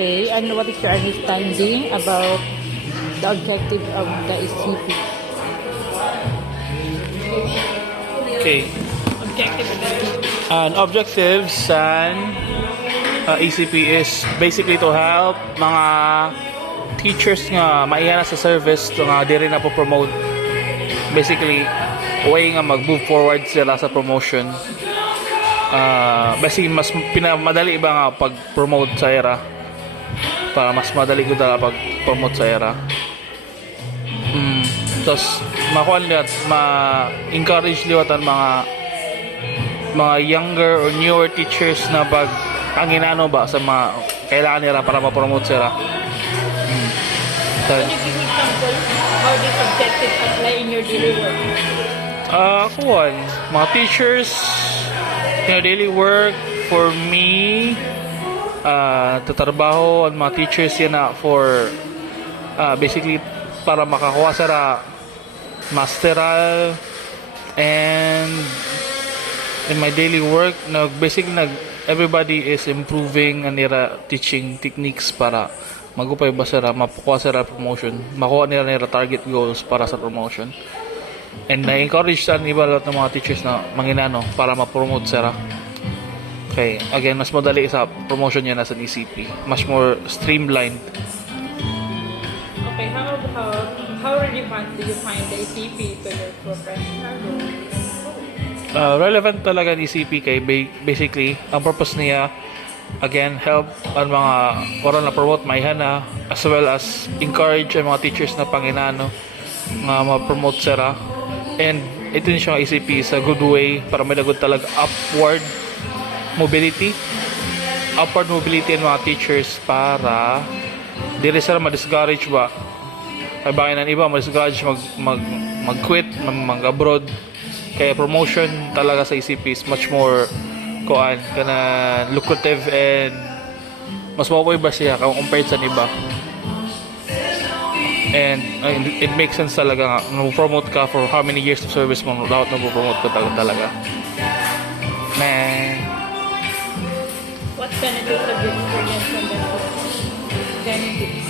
Okay, and what is your understanding about the objective of the ECP? Okay. Objective of the ECP. An objectives and ECP is basically to help mga teachers nga maihana sa service to nga diri na po promote. Basically, way nga mag-move forward sila sa promotion. Basically, mas madali ba nga pag-promote sa era? Para mas madali ko talaga pag-promote sa era. Tapos, makuha lihat, ma-encourage liwat ang mga younger or newer teachers na panginano ba sa mga kailangan nila para ma-promote sila. Can you give me example how this objective apply in your daily work? Kuwan, mga teachers, daily work for me, tatrabaho ang mga teachers yan na for basically para makakuha sa masteral, and in my daily work everybody is improving ang nila teaching techniques para magupay ba sila makuha sila promotion, makuha nila target goals para sa promotion, and na-encourage sa iba lahat ng mga teachers na manginano para ma-promote sila. Okay, again, mas madali sa promotion niya nasa ECP. Much more streamlined. Okay, how relevant do you find the ECP to your professional role? Relevant talaga ang ECP kay basically, ang purpose niya, again, help ang mga oral na promote maihana, as well as encourage ang mga teachers na panginano nga ma-promote sila. And ito din siya ECP sa good way para may nagod talaga upward mobility ng mga teachers para dili sila ma-discourage ba. Ay bakit ng iba ma-discourage mag-quit, mag-abroad. Kaya promotion talaga sa ECP is much more kana lucrative and mas mabuhay ba siya compared sa iba. And it makes sense talaga nga promote ka for how many years of service mo dapat na-promote ka talaga. What benefits of your experience and benefits?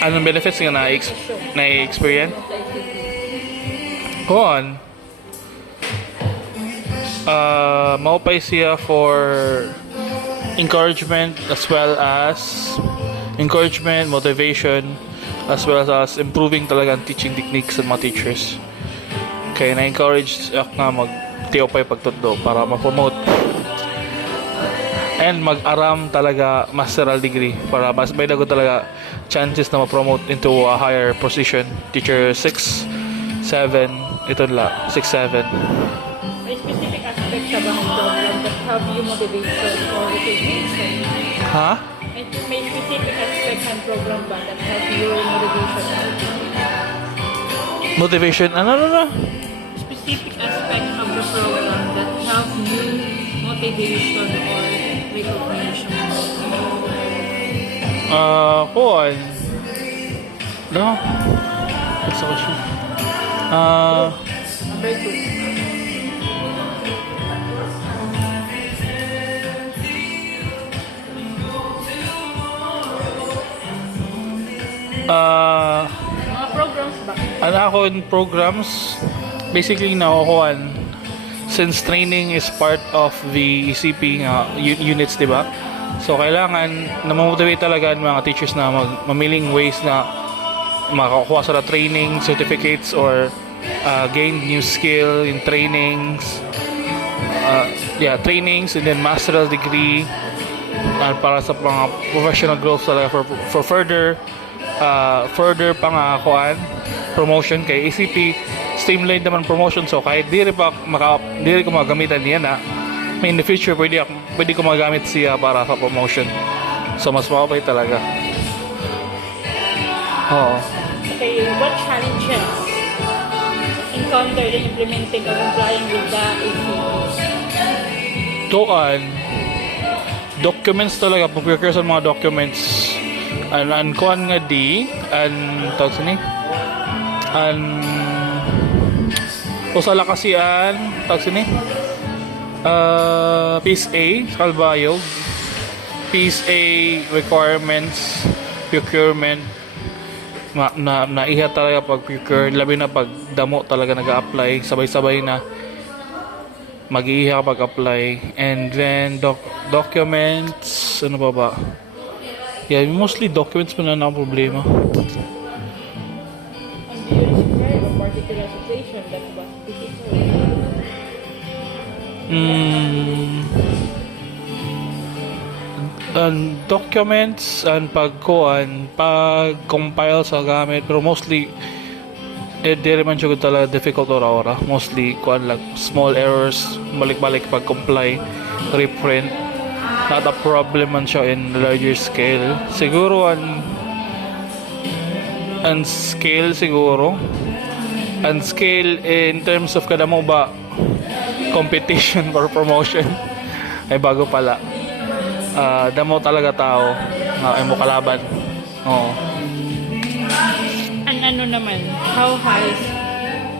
Anong benefits nga na-experience? Kuhan, maupay siya for encouragement, motivation, as well as improving talaga ang teaching techniques ng mga teachers. Kaya na-encourage nga mag-tiyopay pagtutdo para ma-promote and mag-aram talaga masteral degree para mas may dago talaga chances na ma-promote into a higher position. Teacher 6, 7, ito la 6, 7. May specific aspects sa bang program that have you motivation or motivation? Ha? May specific aspect ng program ba that have you motivation? Motivation? Ano? Specific aspect of the program that have you motivation or recognition? Kuhan. No? What's the question? Number 2. Mga programs ba? Ako in programs, basically nakukuhan since training is part of the ECP units, diba? So kailangan na-motivate talaga ang mga teachers na mamiling ways na makakuha sa training certificates or gain new skill in trainings, trainings, and then master's degree para sa mga professional growth talaga for further promotion kay ECP. Streamlined naman promotion, so kahit diri ko magamitan niya na in the future pwede ko magamit siya para sa promotion, so mas makapay talaga. Okay, what challenges encountered in implementing or complying with the ECP? Documents talaga, pag-prepare sa mga documents kuan nga tawag sa ni usala kasi tawag sa ni Piece A sa Kalbayog, PSA requirements, procurement, naiha talaga pag procure, labi na pag damo talaga nag-a-apply, sabay-sabay na mag-iiha pag apply. And then documents, ano ba? Yeah, mostly documents pa na ang problema. And do you describe a particular situation that was difficult? Documents and pag-compile sa gamit, pero mostly di naman siya talaga difficult ora. Mostly kuan lang, small errors, balik-balik pag-comply, reprint. Not a problem man siya in larger scale. Siguro ang scale siguro. Ang scale in terms of kada mo ba competition or promotion ay bago pala. Damo talaga tao ay mo kalaban. Oo. And ano naman, how has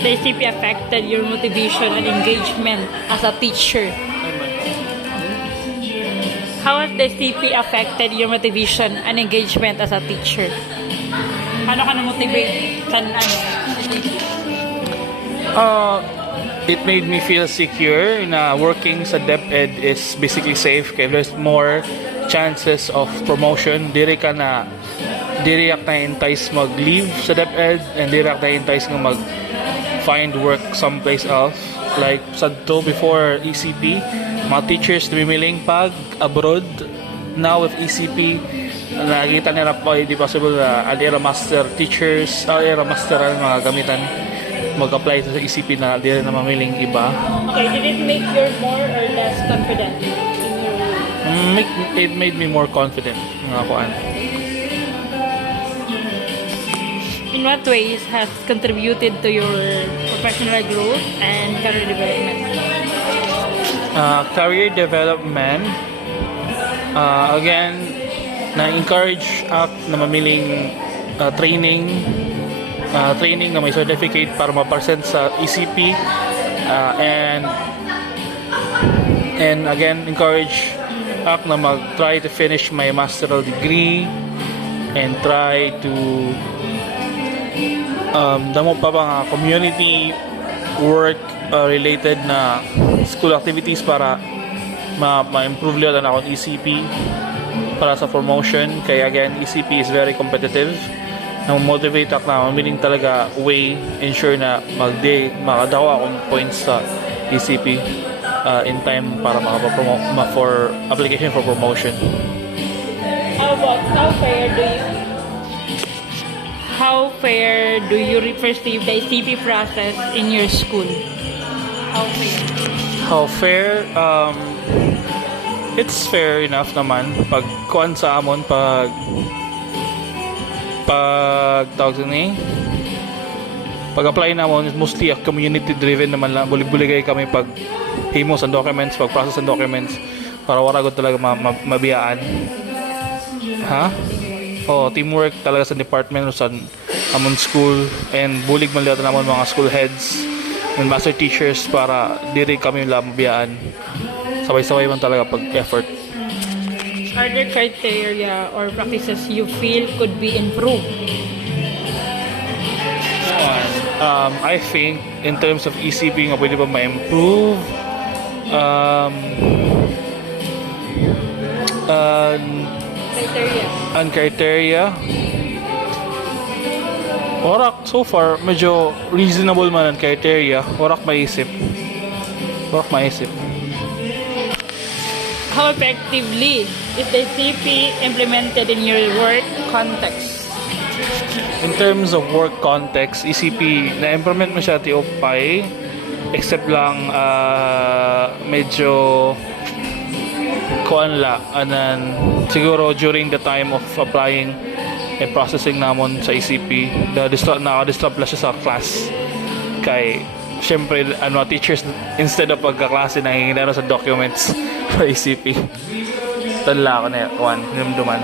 the ICP affected your motivation and engagement as a teacher? How has the ICP affected your motivation and engagement as a teacher? Paano ka na-motivate sa It made me feel secure na working sa DepEd is basically safe kaya there's more chances of promotion. Diri ka na entice mag-leave sa DepEd and diri ka na entice nga mag-find work someplace else. Like sadto before ECP, mga teachers lumiling pag abroad. Now with ECP, nakikita nila pa hindi possible na alira master teachers, alira master ang mga gamitan mag-apply sa ECP na di rin na mamiling iba. Okay, did it make you more or less confident in your It made me more confident nga kuan. In what ways has contributed to your professional growth and career development? Career development, again, na-encourage ako na mamiling training na may certificate para ma-present sa ECP, and again, encourage ako na mag-try to finish my master's degree and try to damo pa mga community work related na school activities para ma-improve lang ako ng ECP para sa promotion. Kaya again, ECP is very competitive. Nang-motivate ako na mamiling talaga way ensure na makadawa akong points sa ECP in time para makapromote for application for promotion. How fair do you perceive the ICP process in your school? How fair? It's fair enough naman. Pag kuan sa amon, pag tawag ni pag-apply namon, mostly community driven naman lang. Bulig-buligay kami pag himo sa documents, pag process ng documents para wala gud talaga mabiyaan. Teamwork talaga sa department sa amon school, and bulig man lihat namon mga school heads and master teachers para diri kami lang mabiyaan. Sabay-sabay man talaga pag effort. Are there criteria or practices you feel could be improved? I think in terms of ECP nga pwede pa ma-improve, criteria. Warak so far medyo reasonable man ang criteria. Warak maisip. How effectively is the ICP implemented in your work context? In terms of work context, ECP na-implement mo siya TOPI, except lang medyo siguro during the time of applying processing namon sa ECP, naka-disrupt lang siya sa class. Kay syempre teachers instead of pagkaklase nanginginaro sa documents sa ECP. Tala ako na numduman.